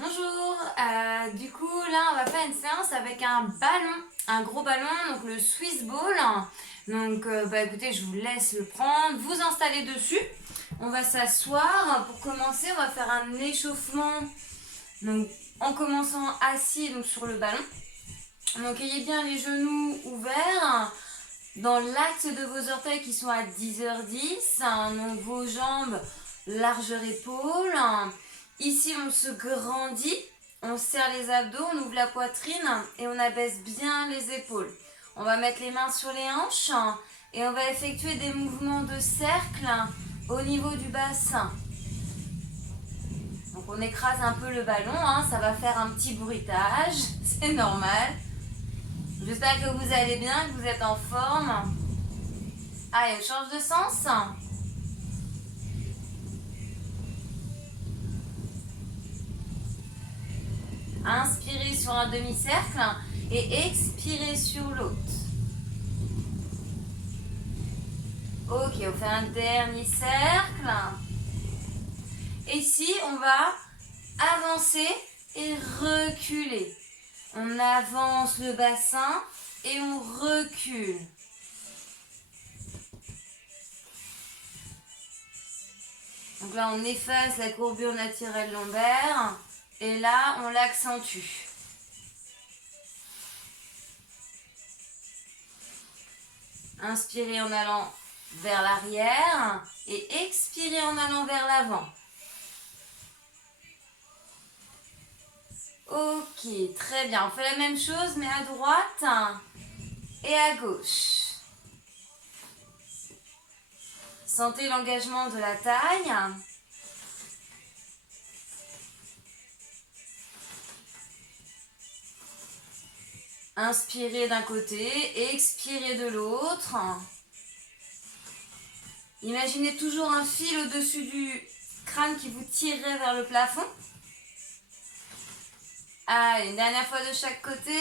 Bonjour, du coup là on va faire une séance avec un ballon, un gros ballon, donc le Swiss Ball. Donc écoutez, je vous laisse le prendre, vous installer dessus. On va s'asseoir. Pour commencer, on va faire un échauffement. Donc en commençant assis donc, sur le ballon. Donc ayez bien les genoux ouverts dans l'axe de vos orteils qui sont à 10h10. Donc vos jambes largeur épaule. Ici, on se grandit, on serre les abdos, on ouvre la poitrine et on abaisse bien les épaules. On va mettre les mains sur les hanches et on va effectuer des mouvements de cercle au niveau du bassin. Donc on écrase un peu le ballon, ça va faire un petit bruitage, c'est normal. J'espère que vous allez bien, que vous êtes en forme. Allez, on change de sens. Inspirez sur un demi-cercle et expirez sur l'autre. Ok, on fait un dernier cercle. Et ici, on va avancer et reculer. On avance le bassin et on recule. Donc là, on efface la courbure naturelle lombaire. Et là, on l'accentue. Inspirez en allant vers l'arrière et expirez en allant vers l'avant. Ok, très bien. On fait la même chose, mais à droite et à gauche. Sentez l'engagement de la taille. Inspirez d'un côté, expirez de l'autre. Imaginez toujours un fil au-dessus du crâne qui vous tirerait vers le plafond. Allez, une dernière fois de chaque côté.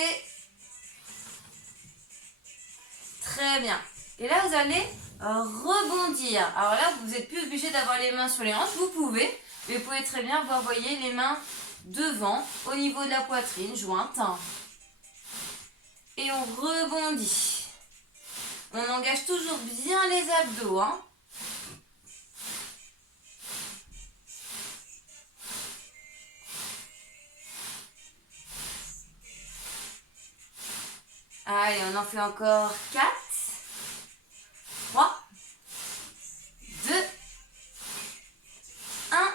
Très bien. Et là, vous allez rebondir. Alors là, vous n'êtes plus obligé d'avoir les mains sur les hanches. Vous pouvez, mais vous pouvez très bien vous envoyer les mains devant, au niveau de la poitrine, jointe. Et on rebondit. On engage toujours bien les abdos. Allez, on en fait encore 4, 3, 2, 1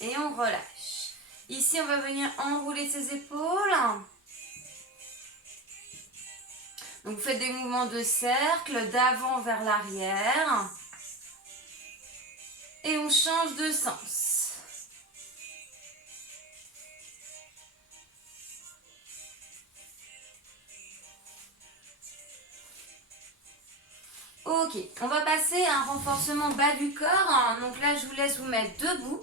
et on relâche. Ici, on va venir enrouler ses épaules. Donc, vous faites des mouvements de cercle d'avant vers l'arrière. Et on change de sens. Ok, on va passer à un renforcement bas du corps. Donc là, je vous laisse vous mettre debout.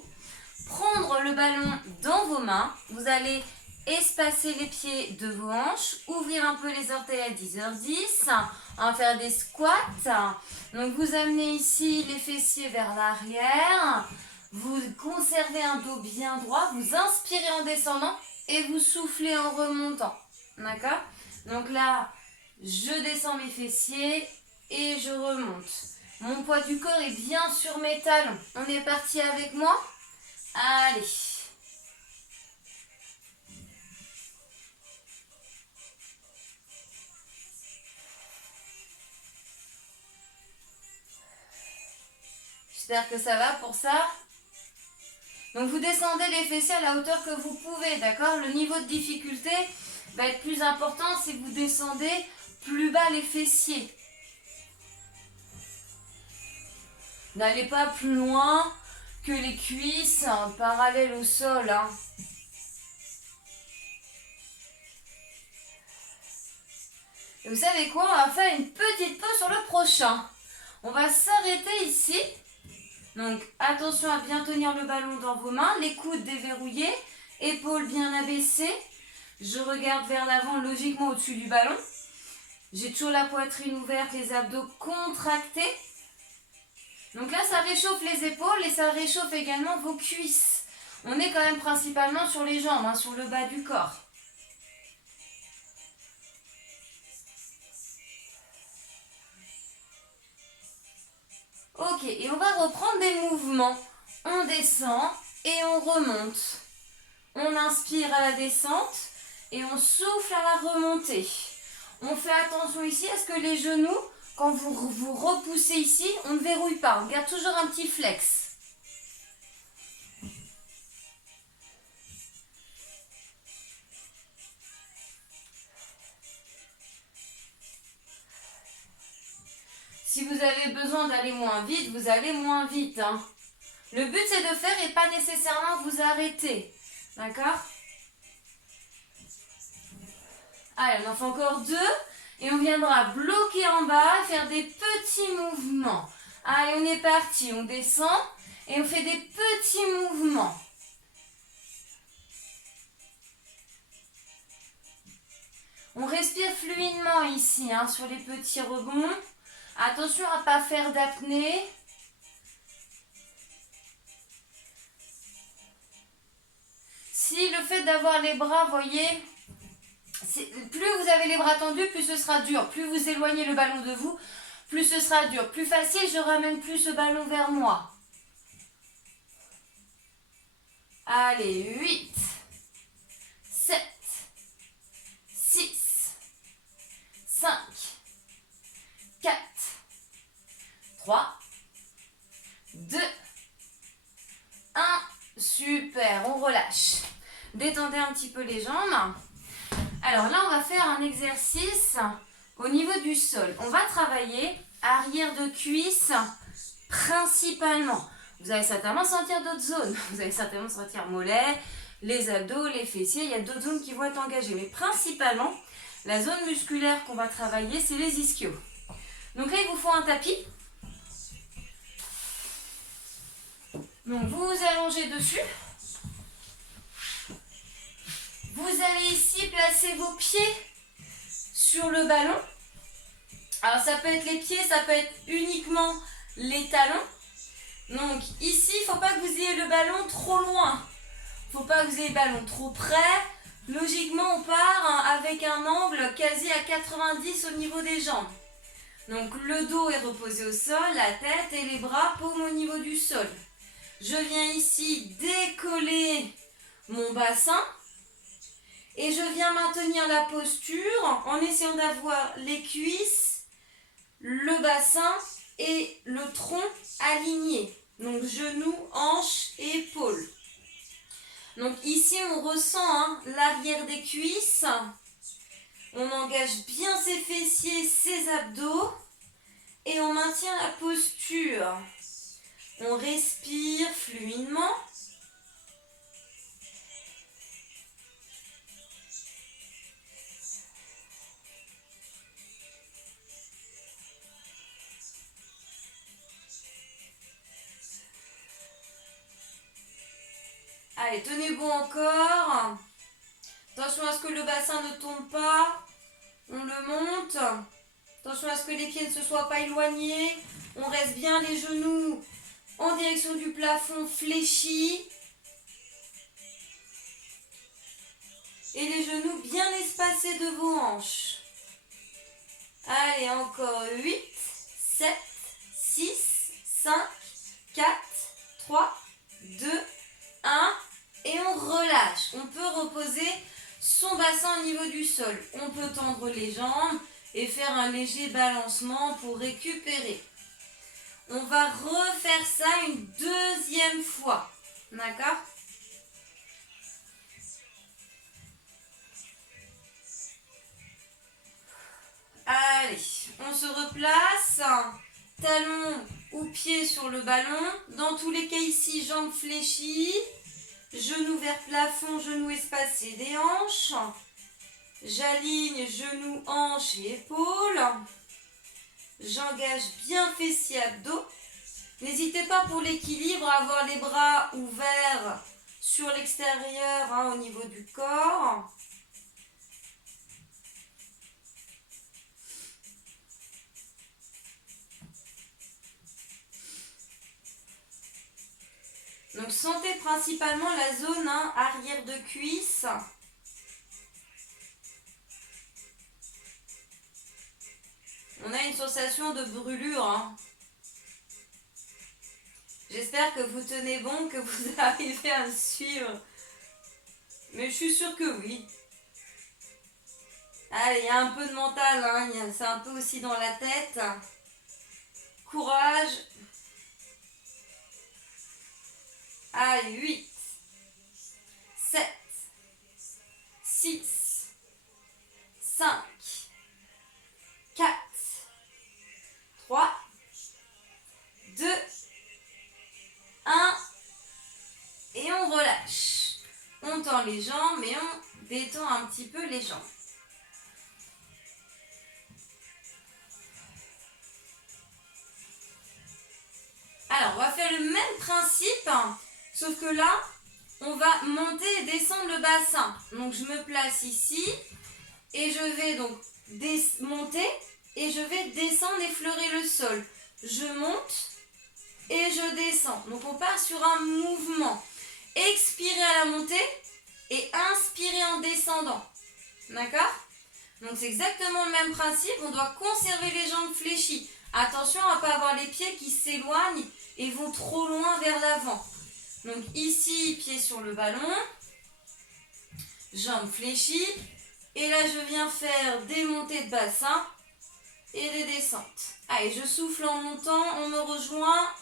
Prendre le ballon dans vos mains. Vous allez espacer les pieds de vos hanches. Ouvrir un peu les orteils à 10h10. On va faire des squats. Donc vous amenez ici les fessiers vers l'arrière. Vous conservez un dos bien droit. Vous inspirez en descendant et vous soufflez en remontant. D'accord? Donc là, je descends mes fessiers et je remonte. Mon poids du corps est bien sur mes talons. On est parti avec moi? Allez. J'espère que ça va pour ça. Donc vous descendez les fessiers à la hauteur que vous pouvez, d'accord? Le niveau de difficulté va être plus important si vous descendez plus bas les fessiers. N'allez pas plus loin que les cuisses parallèles au sol. Et vous savez quoi? On va faire une petite pause sur le prochain. On va s'arrêter ici. Donc attention à bien tenir le ballon dans vos mains. Les coudes déverrouillés. Épaules bien abaissées. Je regarde vers l'avant, logiquement au-dessus du ballon. J'ai toujours la poitrine ouverte, les abdos contractés. Donc là, ça réchauffe les épaules et ça réchauffe également vos cuisses. On On est quand même principalement sur les jambes, hein, sur le bas du corps. Ok, et on va reprendre des mouvements. On descend et on remonte. On inspire à la descente et on souffle à la remontée. On fait attention ici à ce que les genoux, quand vous repoussez ici, on ne verrouille pas. On garde toujours un petit flex. Si vous avez besoin d'aller moins vite, vous allez moins vite, hein. Le but, c'est de faire et pas nécessairement vous arrêter. D'accord? Allez, on en fait encore 2. Et on viendra bloquer en bas, faire des petits mouvements. Allez, on est parti. On descend et on fait des petits mouvements. On respire fluidement ici, hein, sur les petits rebonds. Attention à ne pas faire d'apnée. Si le fait d'avoir les bras, voyez, plus vous avez les bras tendus, plus ce sera dur. Plus vous éloignez le ballon de vous, plus ce sera dur. Plus facile, je ramène plus ce ballon vers moi. Allez, 8, 7, 6, 5, 4, 3, 2, 1. Super, on relâche. Détendez un petit peu les jambes. Alors là, on va faire un exercice au niveau du sol. On va travailler arrière de cuisse principalement. Vous allez certainement sentir d'autres zones. Vous allez certainement sentir mollets, les abdos, les fessiers. Il y a d'autres zones qui vont être engagées. Mais principalement, la zone musculaire qu'on va travailler, c'est les ischios. Donc là, il vous faut un tapis. Donc vous vous allongez dessus. Vous allez ici placer vos pieds sur le ballon. Alors ça peut être les pieds, ça peut être uniquement les talons. Donc ici, il ne faut pas que vous ayez le ballon trop loin. Il ne faut pas que vous ayez le ballon trop près. Logiquement, on part avec un angle quasi à 90 au niveau des jambes. Donc le dos est reposé au sol, la tête et les bras paumes au niveau du sol. Je viens ici décoller mon bassin. Et je viens maintenir la posture en essayant d'avoir les cuisses, le bassin et le tronc alignés. Donc genoux, hanches et épaules. Donc ici on ressent l'arrière des cuisses. On engage bien ses fessiers, ses abdos. Et on maintient la posture. On respire fluidement. Allez, tenez bon encore. Attention à ce que le bassin ne tombe pas. On le monte. Attention à ce que les pieds ne se soient pas éloignés. On reste bien les genoux en direction du plafond fléchis. Et les genoux bien espacés de vos hanches. Allez, encore 8, 7, 6, 5, 4, 3, 2, 1. Et on relâche. On peut reposer son bassin au niveau du sol. On peut tendre les jambes et faire un léger balancement pour récupérer. On va refaire ça une deuxième fois. D'accord ? Allez, on se replace. Talons ou pieds sur le ballon. Dans tous les cas ici, jambes fléchies. Genoux vers plafond, genoux espacés des hanches. J'aligne genoux, hanches et épaules. J'engage bien fessiers, abdos. N'hésitez pas pour l'équilibre à avoir les bras ouverts sur l'extérieur au niveau du corps. Donc sentez principalement la zone arrière de cuisse. On a une sensation de brûlure. J'espère que vous tenez bon, que vous arrivez à me suivre. Mais je suis sûre que oui. Allez, il y a un peu de mental, c'est un peu aussi dans la tête. Courage. Allez, 8, 7, 6, 5, 4, 3, 2, 1. Et on relâche. On tend les jambes, mais on détend un petit peu les jambes. Alors, on va faire le même principe, sauf que là, on va monter et descendre le bassin. Donc, je me place ici et je vais donc monter et je vais descendre, effleurer le sol. Je monte et je descends. Donc, on part sur un mouvement. Expirez à la montée et inspirez en descendant. D'accord? Donc, c'est exactement le même principe. On doit conserver les jambes fléchies. Attention à ne pas avoir les pieds qui s'éloignent et vont trop loin vers l'avant. Donc ici, pied sur le ballon, jambes fléchies. Et là, je viens faire des montées de bassin et des descentes. Allez, je souffle en montant, on me rejoint.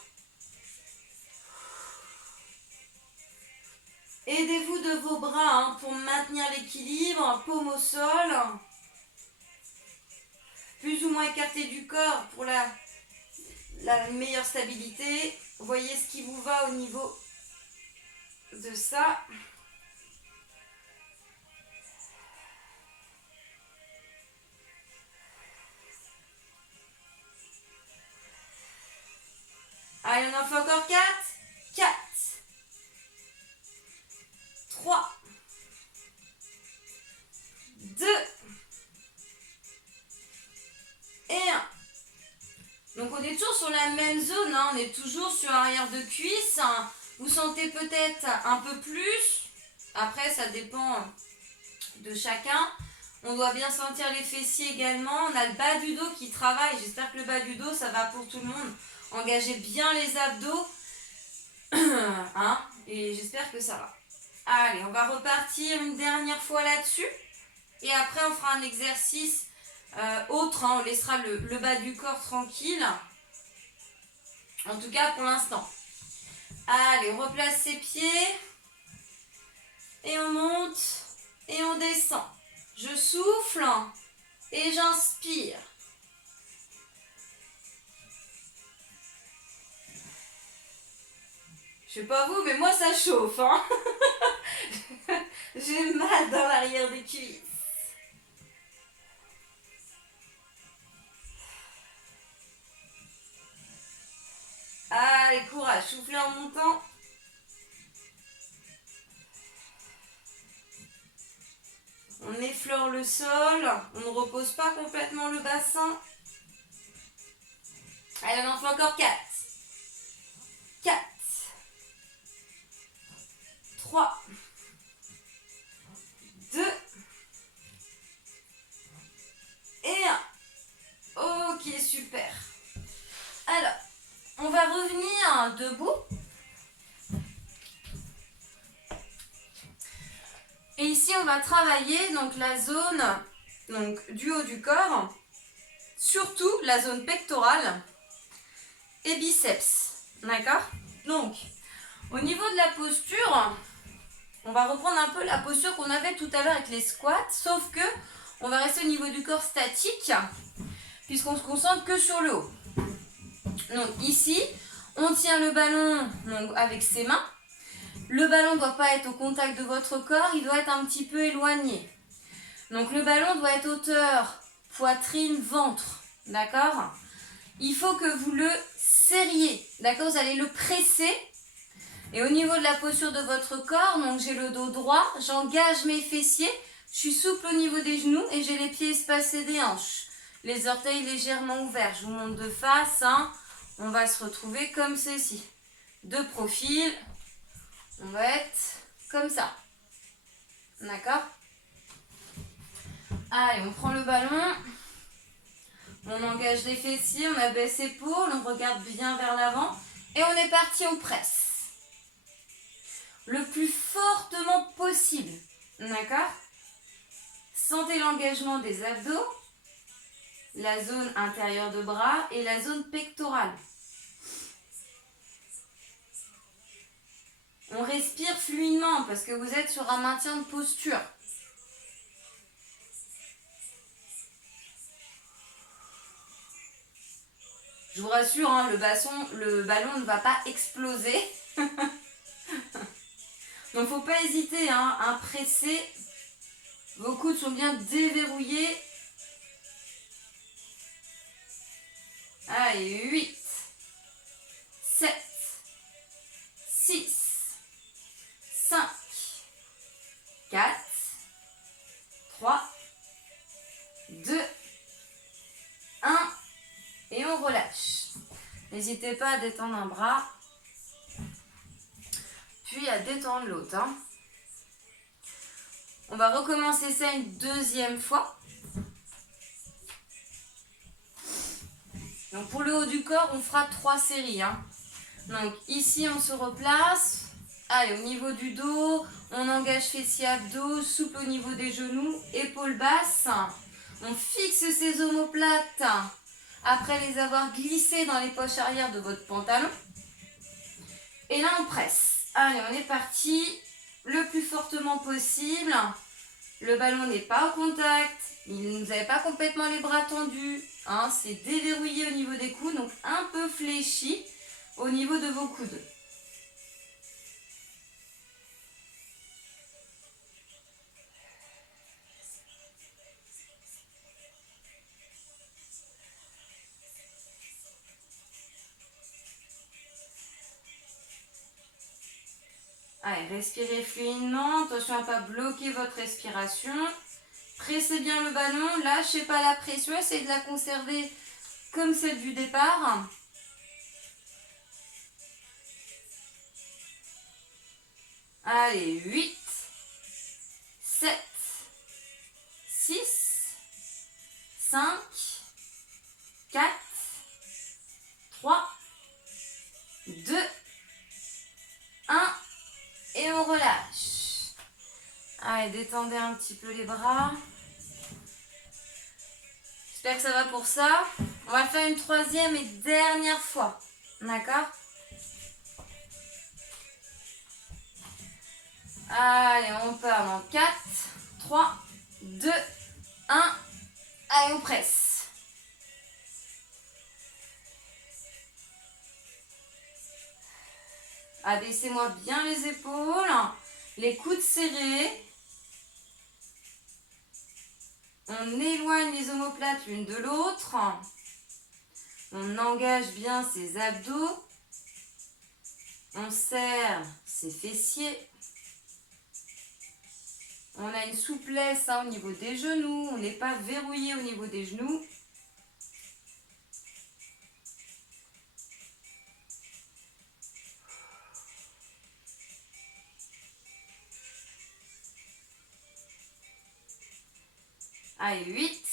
Aidez-vous de vos bras pour maintenir l'équilibre, paume au sol. Plus ou moins écarté du corps pour la meilleure stabilité. Voyez ce qui vous va au niveau de ça. Allez, on en fait encore 4. 4. 3. 2. Et 1. Donc on est toujours sur la même zone, on est toujours sur l'arrière de cuisse. Vous sentez peut-être un peu plus. Après, ça dépend de chacun. On doit bien sentir les fessiers également. On a le bas du dos qui travaille. J'espère que le bas du dos, ça va pour tout le monde. Engagez bien les abdos. Et j'espère que ça va. Allez, on va repartir une dernière fois là-dessus. Et après, on fera un exercice autre. On laissera le bas du corps tranquille. En tout cas, pour l'instant. Allez, on replace ses pieds. Et on monte. Et on descend. Je souffle. Et j'inspire. Je sais pas vous, mais moi ça chauffe. J'ai mal dans l'arrière des cuisses. Allez, courage, soufflez en montant. On effleure le sol, on ne repose pas complètement le bassin. Allez, on en fait encore 4. 4. 3. 2. Et 1. Ok, super. Alors, on va revenir debout. Et ici, on va travailler donc la zone du haut du corps, surtout la zone pectorale et biceps. D'accord? Donc, au niveau de la posture, on va reprendre un peu la posture qu'on avait tout à l'heure avec les squats, sauf que on va rester au niveau du corps statique, puisqu'on se concentre que sur le haut. Donc ici, on tient le ballon avec ses mains. Le ballon ne doit pas être au contact de votre corps, il doit être un petit peu éloigné. Donc le ballon doit être hauteur, poitrine, ventre. D'accord? Il faut que vous le serriez. D'accord? Vous allez le presser. Et au niveau de la posture de votre corps, donc j'ai le dos droit, j'engage mes fessiers, je suis souple au niveau des genoux et j'ai les pieds espacés des hanches. Les orteils légèrement ouverts. Je vous montre de face. On va se retrouver comme ceci. De profil. On va être comme ça. D'accord? Allez, on prend le ballon. On engage les fessiers, on abaisse l'épaule, on regarde bien vers l'avant. Et on est parti, on presse. Le plus fortement possible. D'accord? Sentez l'engagement des abdos, la zone intérieure de bras et la zone pectorale. On respire fluidement parce que vous êtes sur un maintien de posture. Je vous rassure, hein, le ballon ne va pas exploser. Donc, il ne faut pas hésiter à presser. Vos coudes sont bien déverrouillés. Allez, 8, 7, 6, 5, 4, 3, 2, 1 et on relâche. N'hésitez pas à détendre un bras, puis à détendre l'autre. On va recommencer ça une deuxième fois. Donc pour le haut du corps, on fera 3 séries. Donc ici, on se replace. Allez, au niveau du dos, on engage fessiers abdos, souple au niveau des genoux, épaules basses. On fixe ses omoplates après les avoir glissés dans les poches arrière de votre pantalon. Et là, on presse. Allez, on est parti. Le plus fortement possible. Le ballon n'est pas au contact. Vous n'avez pas complètement les bras tendus. C'est déverrouillé au niveau des coudes, donc un peu fléchi au niveau de vos coudes. Allez, respirez fluidement. Attention à ne pas bloquer votre respiration. Pressez bien le ballon. Lâchez pas la pression. Essayez de la conserver comme celle du départ. Allez, 8, 7, 6, 5, 4, 3, 2, 1 et on relâche. Allez, détendez un petit peu les bras. J'espère que ça va pour ça. On va faire une troisième et dernière fois. D'accord? Allez, on part dans 4, 3, 2, 1. Allez, on presse. Abaissez-moi bien les épaules, les coudes serrés. On éloigne les omoplates l'une de l'autre. On engage bien ses abdos. On serre ses fessiers. On a une souplesse au niveau des genoux. On n'est pas verrouillé au niveau des genoux. Allez, 8,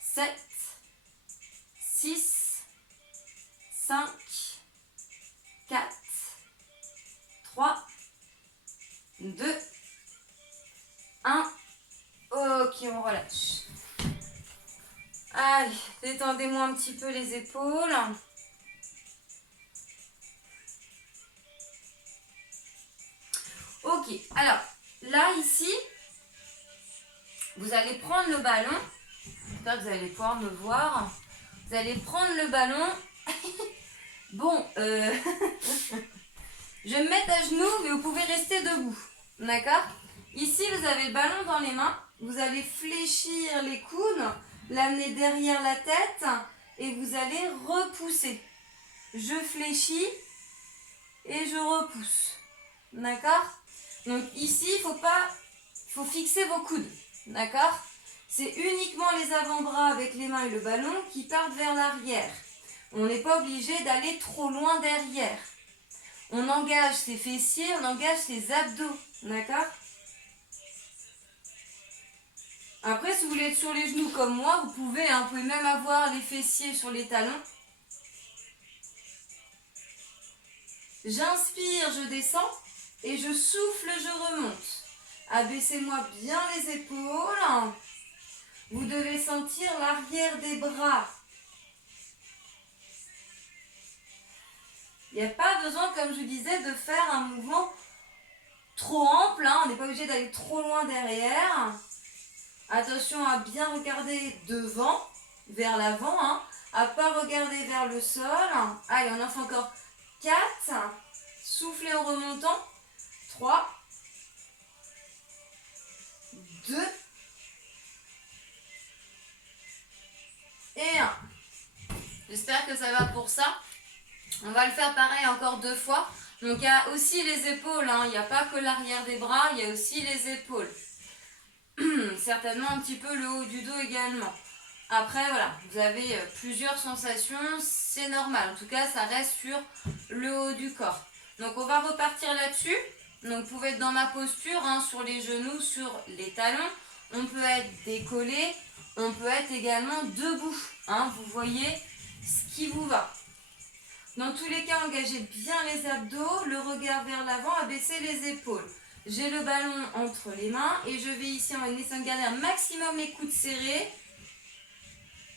7, 6, 5, 4, 3, 2, 1. Ok, on relâche. Allez, détendez-moi un petit peu les épaules. Ok, alors, là, ici, vous allez prendre le ballon. J'espère que vous allez pouvoir me voir. Vous allez prendre le ballon. Bon, je vais me mettre à genoux, mais vous pouvez rester debout. D'accord? Ici, vous avez le ballon dans les mains. Vous allez fléchir les coudes, l'amener derrière la tête et vous allez repousser. Je fléchis et je repousse. D'accord? Donc ici, il faut fixer vos coudes. D'accord? C'est uniquement les avant-bras avec les mains et le ballon qui partent vers l'arrière. On n'est pas obligé d'aller trop loin derrière. On engage ses fessiers, on engage ses abdos, d'accord? Après, si vous voulez être sur les genoux comme moi, vous pouvez même avoir les fessiers sur les talons. J'inspire, je descends et je souffle, je remonte. Abaissez-moi bien les épaules. Vous devez sentir l'arrière des bras. Il n'y a pas besoin, comme je vous disais, de faire un mouvement trop ample. On n'est pas obligé d'aller trop loin derrière. Attention à bien regarder devant, vers l'avant, à ne pas regarder vers le sol. Allez, on en fait encore 4. Soufflez en remontant. 3, 2 et 1. J'espère que ça va pour ça. On va le faire pareil encore 2 fois. Donc il y a aussi les épaules, il n'y a pas que l'arrière des bras, il y a aussi les épaules. Certainement un petit peu le haut du dos également. Après voilà, vous avez plusieurs sensations, c'est normal. En tout cas, ça reste sur le haut du corps. Donc on va repartir là-dessus. Donc vous pouvez être dans ma posture, sur les genoux, sur les talons. On peut être décollé, on peut être également debout. Vous voyez ce qui vous va. Dans tous les cas, engagez bien les abdos, le regard vers l'avant, abaissez les épaules. J'ai le ballon entre les mains et je vais ici, on va essayer de garder un maximum les coudes serrés.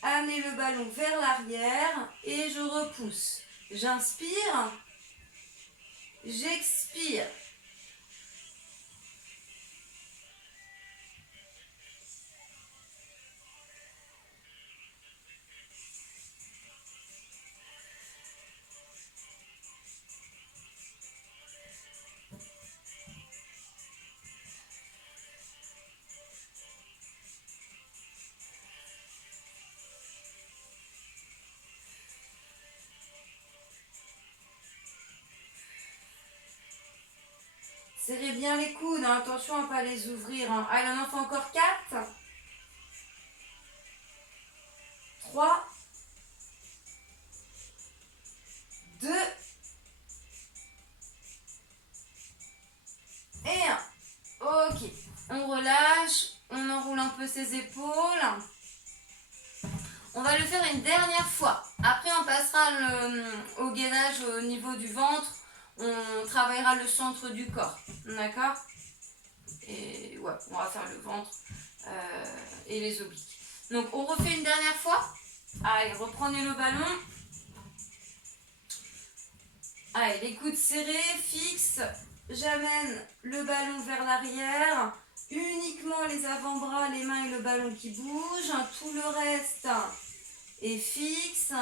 Amener le ballon vers l'arrière et je repousse. J'inspire, j'expire. Serrez bien les coudes, attention à ne pas les ouvrir. Allez, on en fait encore 4. 3, 2 et 1. Ok, on relâche, on enroule un peu ses épaules. On va le faire une dernière fois. Après, on passera au gainage au niveau du ventre. On travaillera le centre du corps. D'accord? Et ouais, on va faire le ventre et les obliques. Donc, on refait une dernière fois. Allez, reprenez le ballon. Allez, les coudes serrés, fixes. J'amène le ballon vers l'arrière. Uniquement les avant-bras, les mains et le ballon qui bougent. Tout le reste est fixe.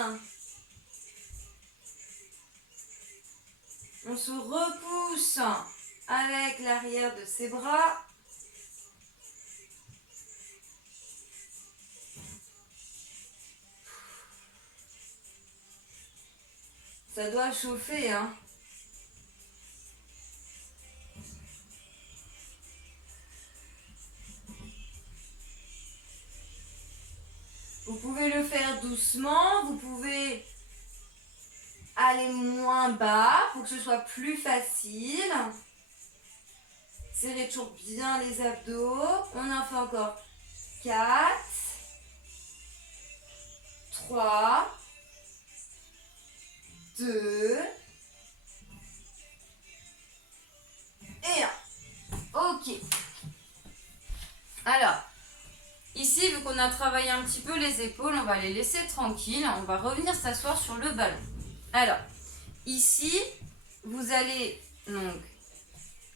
On se repousse avec l'arrière de ses bras. Ça doit chauffer, Vous pouvez le faire doucement, vous pouvez aller moins bas pour que ce soit plus facile. Serrez toujours bien les abdos. On en fait encore 4, 3, 2 et 1. Ok. Alors, ici, vu qu'on a travaillé un petit peu les épaules, on va les laisser tranquilles. On va revenir s'asseoir sur le ballon. Alors, ici, vous allez donc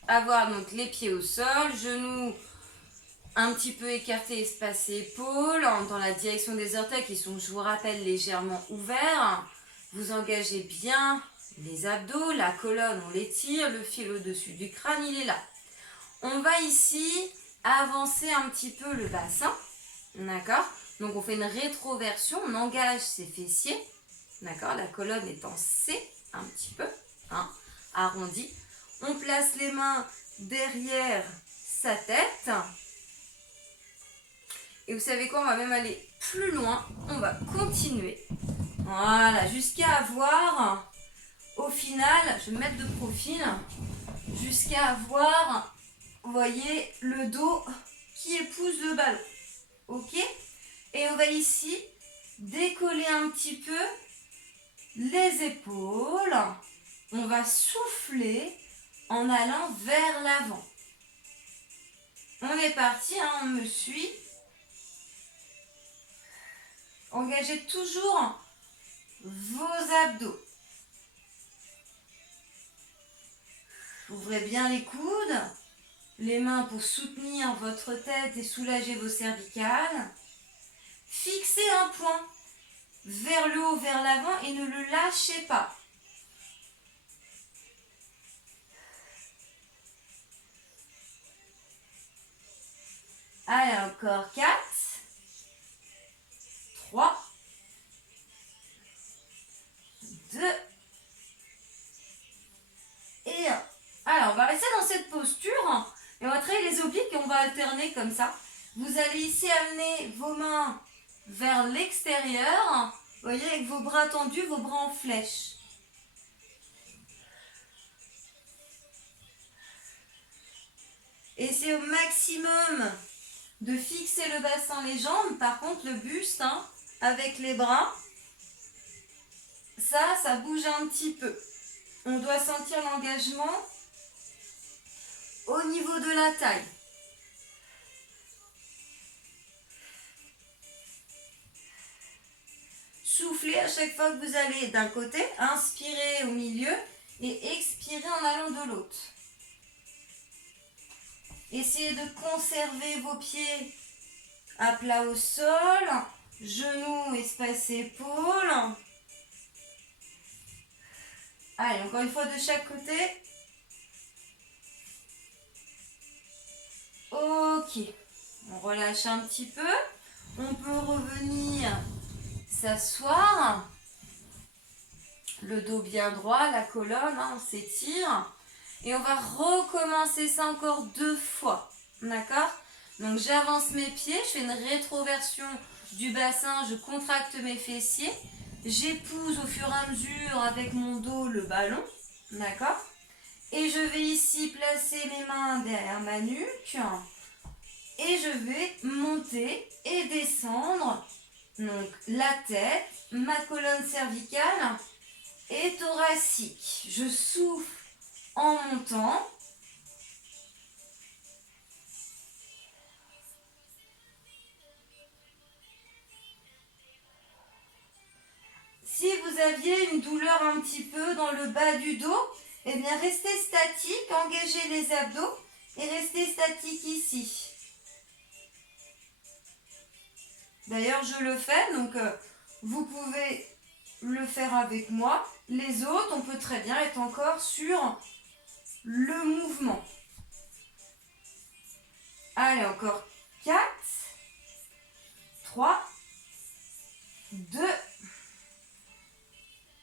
avoir les pieds au sol, genoux un petit peu écartés, espacés, épaules, dans la direction des orteils qui sont, je vous rappelle, légèrement ouverts. Vous engagez bien les abdos, la colonne, on l'étire, le fil au-dessus du crâne, il est là. On va ici avancer un petit peu le bassin, d'accord? Donc on fait une rétroversion, on engage ses fessiers, d'accord? La colonne est en C, un petit peu, arrondi. On place les mains derrière sa tête. Et vous savez quoi, on va même aller plus loin, on va continuer. Voilà, jusqu'à avoir au final, je vais me mettre de profil jusqu'à avoir, vous voyez, le dos qui épouse le ballon. Ok? Et on va ici décoller un petit peu les épaules. On va souffler en allant vers l'avant. On est parti, hein, on me suit. Engagez toujours vos abdos. Ouvrez bien les coudes, les mains pour soutenir votre tête et soulager vos cervicales. Fixez un point vers le haut, vers l'avant et ne le lâchez pas. Allez, encore 4, 3, 2 et 1. Alors, on va rester dans cette posture et on va travailler les obliques et on va alterner comme ça. Vous allez ici amener vos mains vers l'extérieur. Vous voyez, avec vos bras tendus, vos bras en flèche. Essayez au maximum de fixer le bassin, les jambes. Par contre, le buste, hein, avec les bras, ça bouge un petit peu. On doit sentir l'engagement au niveau de la taille. Soufflez à chaque fois que vous allez d'un côté, inspirez au milieu et expirez en allant de l'autre. Essayez de conserver vos pieds à plat au sol, genoux espacés épaules. Allez, encore une fois de chaque côté. Ok, on relâche un petit peu. On peut revenir s'asseoir. Le dos bien droit, la colonne, hein, on s'étire. Et on va recommencer ça encore 2 fois. D'accord? Donc j'avance mes pieds, je fais une rétroversion du bassin, je contracte mes fessiers. J'épouse au fur et à mesure avec mon dos le ballon. D'accord? Et je vais ici placer mes mains derrière ma nuque. Et je vais monter et descendre. Donc la tête, ma colonne cervicale et thoracique. Je souffle en montant. Si vous aviez une douleur un petit peu dans le bas du dos, eh bien restez statique, engagez les abdos et restez statique ici. D'ailleurs, je le fais, donc vous pouvez le faire avec moi. Les autres, on peut très bien être encore sur le mouvement. Allez, encore 4, 3, 2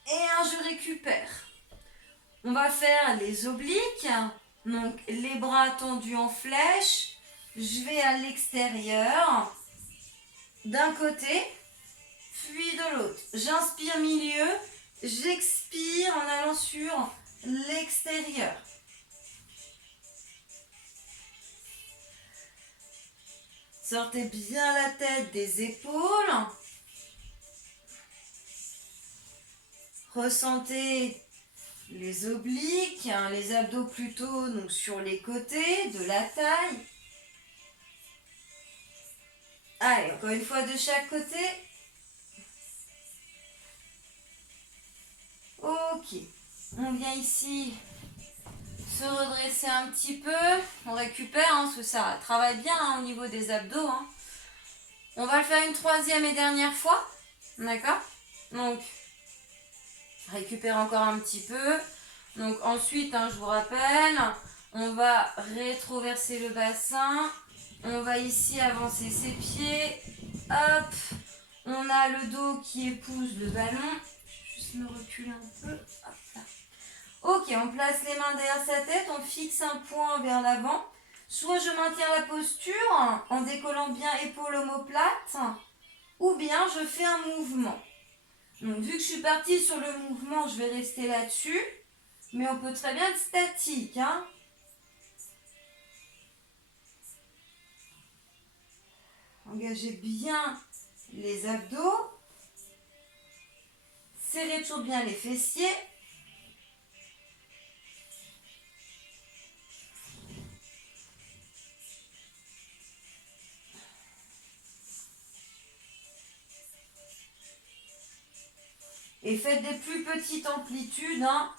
et 1, je récupère. On va faire les obliques, donc les bras tendus en flèche. Je vais à l'extérieur, d'un côté, puis de l'autre. J'inspire milieu, j'expire en allant sur l'extérieur. Sortez bien la tête des épaules. Ressentez les obliques, hein, les abdos plutôt donc sur les côtés de la taille. Allez, encore une fois de chaque côté. Ok, on vient ici se redresser un petit peu. On récupère, hein, parce que ça travaille bien hein, au niveau des abdos. Hein. On va le faire une 3e et dernière fois. D'accord? Donc, récupère encore un petit peu. Donc ensuite, hein, je vous rappelle, on va rétroverser le bassin. On va ici avancer ses pieds. Hop, on a le dos qui épouse le ballon. Je vais juste me reculer un peu. Hop là. Ok, on place les mains derrière sa tête. On fixe un point vers l'avant. Soit je maintiens la posture en décollant bien épaule omoplate. Ou bien je fais un mouvement. Donc vu que je suis partie sur le mouvement, je vais rester là-dessus. Mais on peut très bien être statique, hein. Engagez bien les abdos. Serrez toujours bien les fessiers. Et faites des plus petites amplitudes, hein.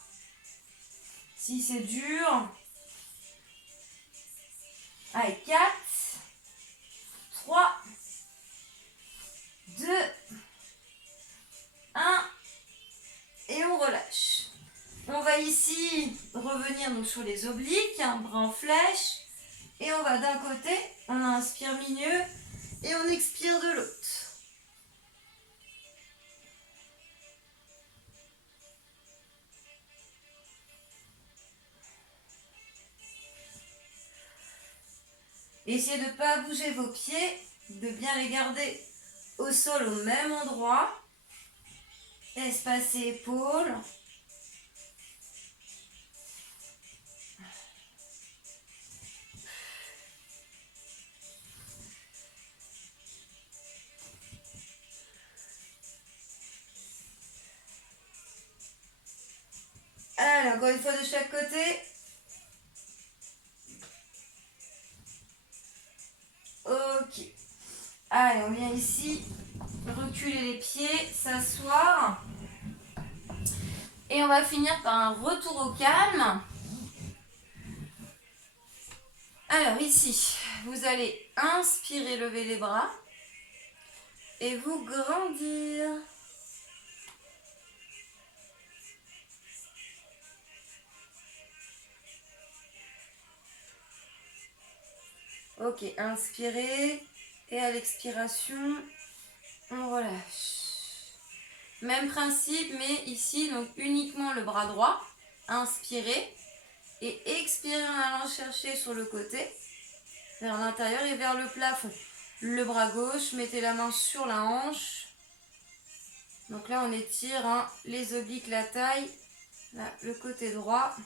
Si c'est dur. Allez, 4, 3, 2, 1. Et on relâche. On va ici revenir donc sur les obliques, un bras en flèche. Et on va d'un côté, on inspire milieu et on expire de l'autre. Essayez de ne pas bouger vos pieds, de bien les garder au sol au même endroit. Espacer épaules. Allez, encore une fois de chaque côté. Ok. Allez, on vient ici, reculer les pieds, s'asseoir. Et on va finir par un retour au calme. Alors ici, vous allez inspirer, lever les bras. Et vous grandir. Ok, inspirez. Et à l'expiration, on relâche. Même principe, mais ici, donc uniquement le bras droit. Inspirez. Et expirez en allant chercher sur le côté, vers l'intérieur et vers le plafond. Le bras gauche, mettez la main sur la hanche. Donc là, on étire hein, les obliques, la taille. Là, le côté droit.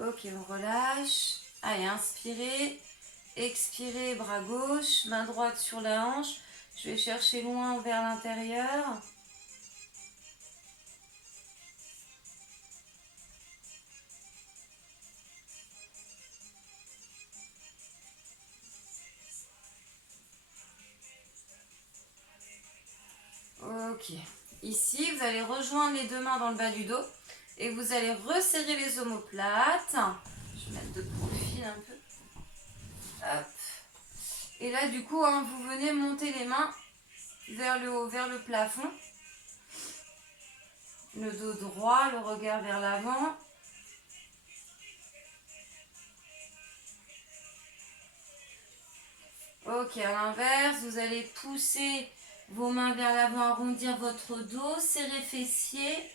Ok, on relâche. Allez, inspirez. Expirez, bras gauche. Main droite sur la hanche. Je vais chercher loin vers l'intérieur. Ok. Ici, vous allez rejoindre les deux mains dans le bas du dos. Et vous allez resserrer les omoplates. Je vais mettre de profil un peu. Hop. Et là, du coup, hein, vous venez monter les mains vers le haut, vers le plafond. Le dos droit, le regard vers l'avant. Ok, à l'inverse, vous allez pousser vos mains vers l'avant, arrondir votre dos, serrer fessiers.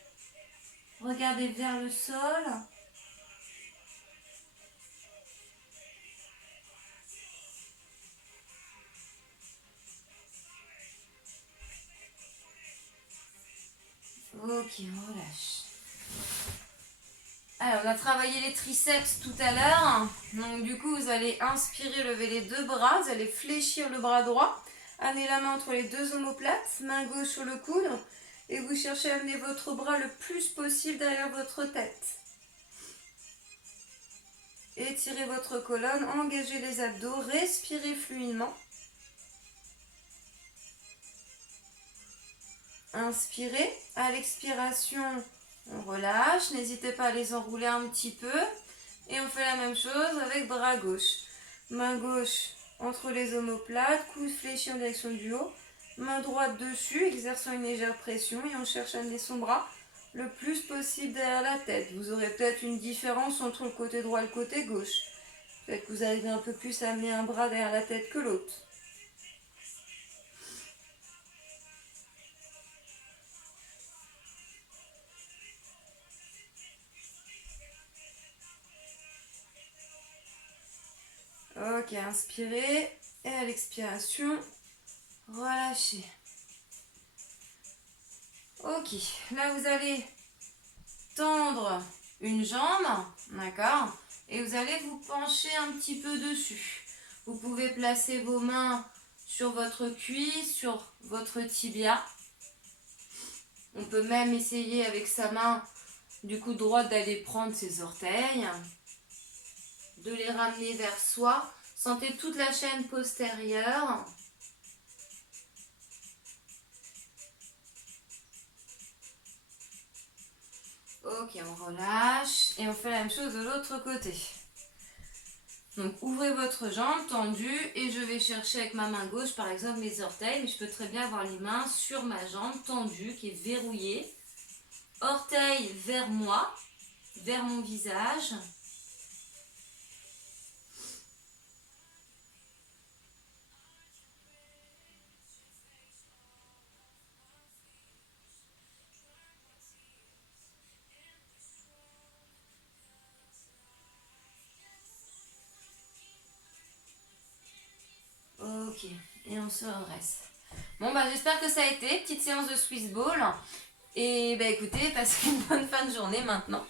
Regardez vers le sol. Ok, on relâche. Alors, on a travaillé les triceps tout à l'heure. Donc, du coup, vous allez inspirer, lever les deux bras. Vous allez fléchir le bras droit. Amenez la main entre les deux omoplates. Main gauche sur le coude. Et vous cherchez à amener votre bras le plus possible derrière votre tête. Étirez votre colonne. Engagez les abdos. Respirez fluidement. Inspirez. À l'expiration, on relâche. N'hésitez pas à les enrouler un petit peu. Et on fait la même chose avec bras gauche. Main gauche entre les omoplates, coude fléchi en direction du haut. Main droite dessus, exerçant une légère pression. Et on cherche à amener son bras le plus possible derrière la tête. Vous aurez peut-être une différence entre le côté droit et le côté gauche. Peut-être que vous arrivez un peu plus à amener un bras derrière la tête que l'autre. Ok, inspirez. Et à l'expiration, relâchez. Ok, là vous allez tendre une jambe, d'accord? Et vous allez vous pencher un petit peu dessus. Vous pouvez placer vos mains sur votre cuisse, sur votre tibia. On peut même essayer avec sa main du coup droite d'aller prendre ses orteils, de les ramener vers soi. Sentez toute la chaîne postérieure. Ok, on relâche et on fait la même chose de l'autre côté. Donc ouvrez votre jambe tendue et je vais chercher avec ma main gauche par exemple mes orteils, mais je peux très bien avoir les mains sur ma jambe tendue qui est verrouillée. Orteils vers moi, vers mon visage. Ok, et on se redresse. Bon bah j'espère que ça a été, petite séance de Swiss Ball. Et bah écoutez, passez une bonne fin de journée maintenant.